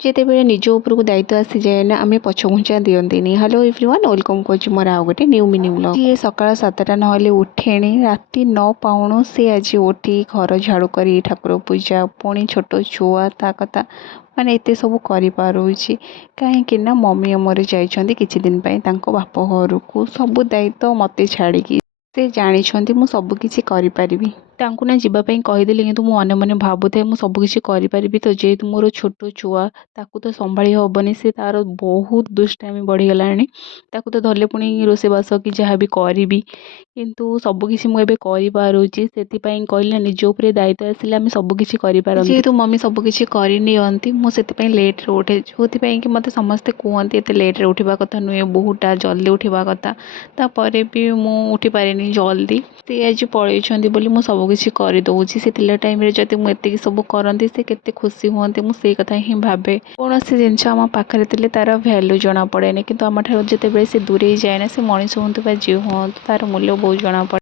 ଯେତେବେଳେ ନିଜ ଉପରକୁ ଦାୟିତ୍ୱ ଆସିଯାଏ ନା ଆମେ ପଛଘୁଞ୍ଚା ଦିଅନ୍ତିନି। ହ୍ୟାଲୋ ଏଭ୍ରିୱାନ୍, ୱେଲକମ୍ କରୁଛି ମୋର ଆଉ ଗୋଟେ ନ୍ୟୁ ମିନି ବ୍ଲଗ୍। ଯିଏ ସକାଳ 7ଟା ନହେଲେ ଉଠେଣି, ରାତି 9 ପାଉଣୁ ସେ ଆଜି ଉଠି ଘର ଝାଡ଼ୁ କରି ଠାକୁର ପୂଜା, ପୁଣି ଛୋଟ ଛୁଆ ତା କଥା ମାନେ ଏତେ ସବୁ କରିପାରୁଛି କାହିଁକି ନା ମମି ଆମର ଯାଇଛନ୍ତି କିଛି ଦିନ ପାଇଁ ତାଙ୍କ ବାପ ଘରକୁ। ସବୁ ଦାୟିତ୍ୱ ମୋତେ ଛାଡ଼ିକି ସେ ଜାଣିଛନ୍ତି ମୁଁ ସବୁକିଛି କରିପାରିବି। ତାଙ୍କୁ ନା ଯିବା ପାଇଁ କହିଦେଲି, କିନ୍ତୁ ମୁଁ ମନେ ମନେ ଭାବୁଥାଏ ମୁଁ ସବୁକିଛି କରିପାରିବି ତ, ଯେହେତୁ ମୋର ଛୋଟ ଛୁଆ ତାକୁ ତ ସମ୍ଭାଳି ହେବନି। ସେ ତାର ବହୁତ ଦୁଷ୍ଟାମି ବଢ଼ିଗଲାଣି। ତାକୁ ତ ଧରିଲେ ପୁଣି ରୋଷେଇବାସ କି ଯାହା ବି କରିବି, କିନ୍ତୁ ସବୁକିଛି ମୁଁ ଏବେ କରିପାରୁଛି। ସେଥିପାଇଁ କହିଲେ ନିଜ ଉପରେ ଦାୟିତ୍ୱ ଆସିଲେ ଆମେ ସବୁକିଛି କରିପାରନ୍ତି। ଯେହେତୁ ମମି ସବୁକିଛି କରିନିଅନ୍ତି ମୁଁ ସେଥିପାଇଁ ଲେଟ୍ରେ ଉଠେ, ଯେଉଁଥିପାଇଁ କି ମୋତେ ସମସ୍ତେ କୁହନ୍ତି ଏତେ ଲେଟ୍ରେ ଉଠିବା କଥା ନୁହେଁ, ବହୁଟା ଜଲ୍ଦି ଉଠିବା କଥା। ତାପରେ ବି ମୁଁ ଉଠିପାରେନି ଜଲ୍ଦି। ସେ ଆଜି ପଳେଇଛନ୍ତି ବୋଲି ମୁଁ ସବୁକିଛି କରିଦେଉଛି। ସେ ଥିଲା ଟାଇମ୍ରେ ଯଦି ମୁଁ ଏତିକି ସବୁ କରନ୍ତି ସେ କେତେ ଖୁସି ହୁଅନ୍ତି, ମୁଁ ସେଇ କଥା ହିଁ ଭାବେ। କୌଣସି ଜିନିଷ ଆମ ପାଖରେ ଥିଲେ ତାର ଭ୍ୟାଲୁ ଜଣାପଡ଼େନି, କିନ୍ତୁ ଆମଠାରୁ ଯେତେବେଳେ ସେ ଦୂରେଇ ଯାଏ ନା, ସେ ମଣିଷ ହୁଅନ୍ତୁ ବା ଯିଏ ହୁଅନ୍ତୁ, ତାର ମୂଲ୍ୟ ବହୁତ ଜଣାପଡ଼େ।